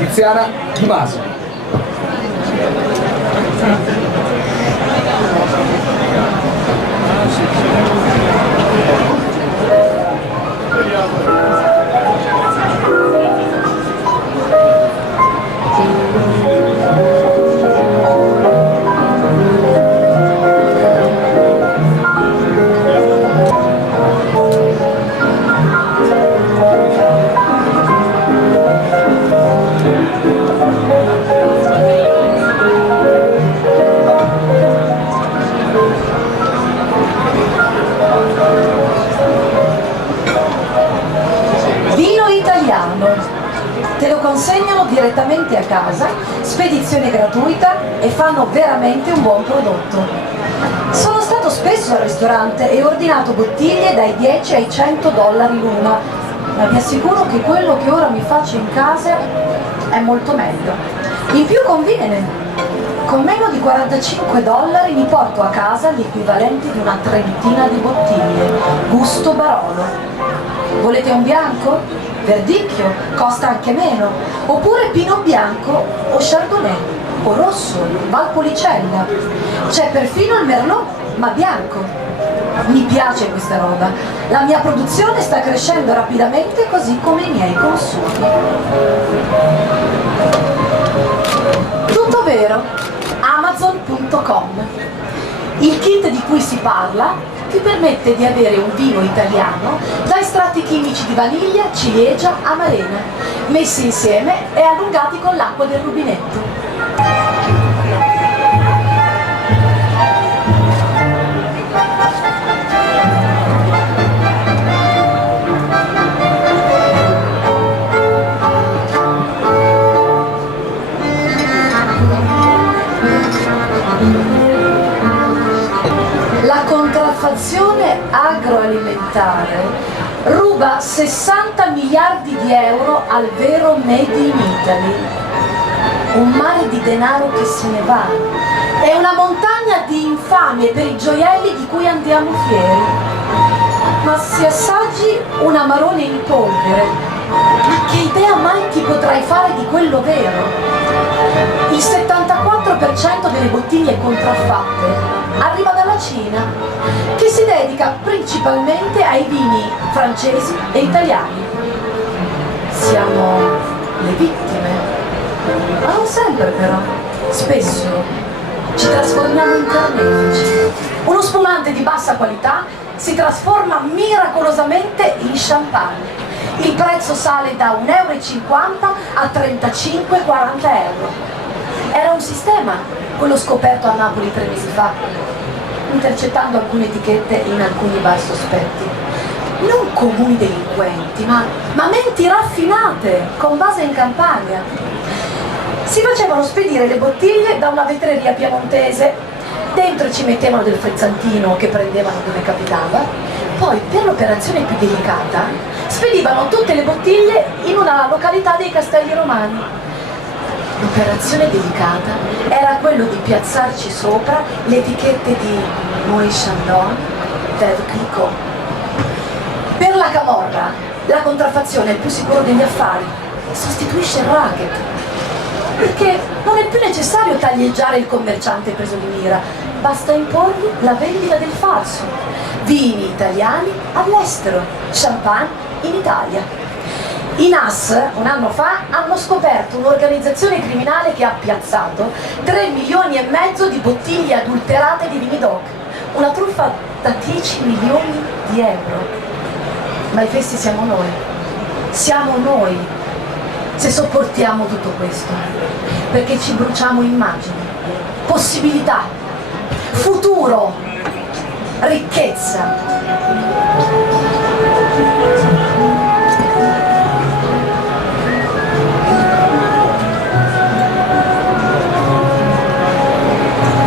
Tiziana Di Masi. Te lo consegnano direttamente a casa, spedizione gratuita e fanno veramente un buon prodotto. Sono stato spesso al ristorante e ho ordinato bottiglie dai 10 ai 100 dollari l'una, ma vi assicuro che quello che ora mi faccio in casa è molto meglio. In più conviene. Con meno di 45 dollari mi porto a casa l'equivalente di una trentina di bottiglie, gusto Barolo. Volete un bianco? Verdicchio, costa anche meno, oppure Pinot Bianco o Chardonnay, o rosso, Valpolicella, c'è perfino il Merlot, ma bianco. Mi piace questa roba, la mia produzione sta crescendo rapidamente così come i miei consumi. Tutto vero, Amazon.com. Il kit di cui si parla ti permette di avere un vino italiano da estratti chimici di vaniglia, ciliegia, amarena, messi insieme e allungati con l'acqua del rubinetto. La contraffazione agroalimentare ruba 60 miliardi di euro al vero Made in Italy. Un mare di denaro che se ne va. È una montagna di infamie per i gioielli di cui andiamo fieri. Ma se assaggi un Amarone in polvere, ma che idea mai ti potrai fare di quello vero? Il 74% delle bottiglie contraffatte arriva dalla Cina, che si dedica principalmente ai vini francesi e italiani. Siamo le vittime, ma non sempre però. Spesso ci trasformiamo in carnefici. Uno spumante di bassa qualità si trasforma miracolosamente in champagne. Il prezzo sale da 1,50 € a 35-40 euro. Era un sistema, quello scoperto a Napoli 3 mesi fa, intercettando alcune etichette in alcuni bar sospetti. Non comuni delinquenti, ma menti raffinate, con base in Campania. Si facevano spedire le bottiglie da una vetreria piemontese, dentro ci mettevano del frizzantino che prendevano dove capitava, poi per l'operazione più delicata spedivano tutte le bottiglie in una località dei Castelli Romani. L'operazione delicata era quello di piazzarci sopra le etichette di Moët Chandon, Veuve Clicquot. Per la camorra, la contraffazione è il più sicuro degli affari, sostituisce il racket, perché non è più necessario taglieggiare il commerciante preso di mira, basta imporgli la vendita del falso. Vini italiani all'estero, champagne in Italia. I NAS, un anno fa, hanno scoperto un'organizzazione criminale che ha piazzato 3,5 milioni di bottiglie adulterate di vini DOC, una truffa da 10 milioni di euro. Ma i fessi siamo noi, se sopportiamo tutto questo, perché ci bruciamo immagini, possibilità, futuro, ricchezza.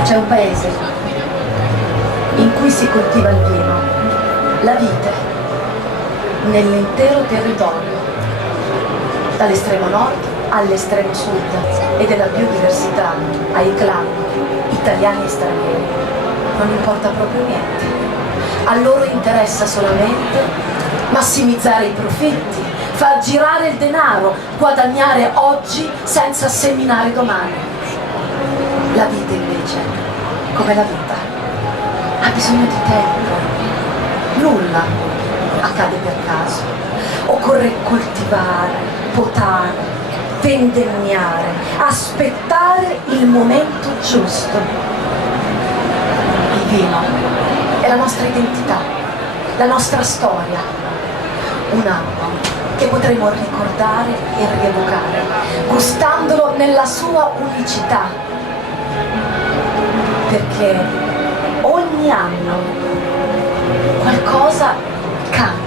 C'è un paese in cui si coltiva il vino, la vite, nell'intero territorio, dall'estremo nord all'estremo sud, e della biodiversità ai clan, italiani e stranieri, non importa proprio niente. A loro interessa solamente massimizzare i profitti, far girare il denaro, guadagnare oggi senza seminare domani. La vita invece, come la vita, ha bisogno di tempo. Nulla accade per caso. Occorre coltivare, potare, vendemmiare, aspettare il momento giusto. Il vino è la nostra identità, la nostra storia, un anno che potremo ricordare e rievocare, gustandolo nella sua unicità, perché ogni anno qualcosa cambia.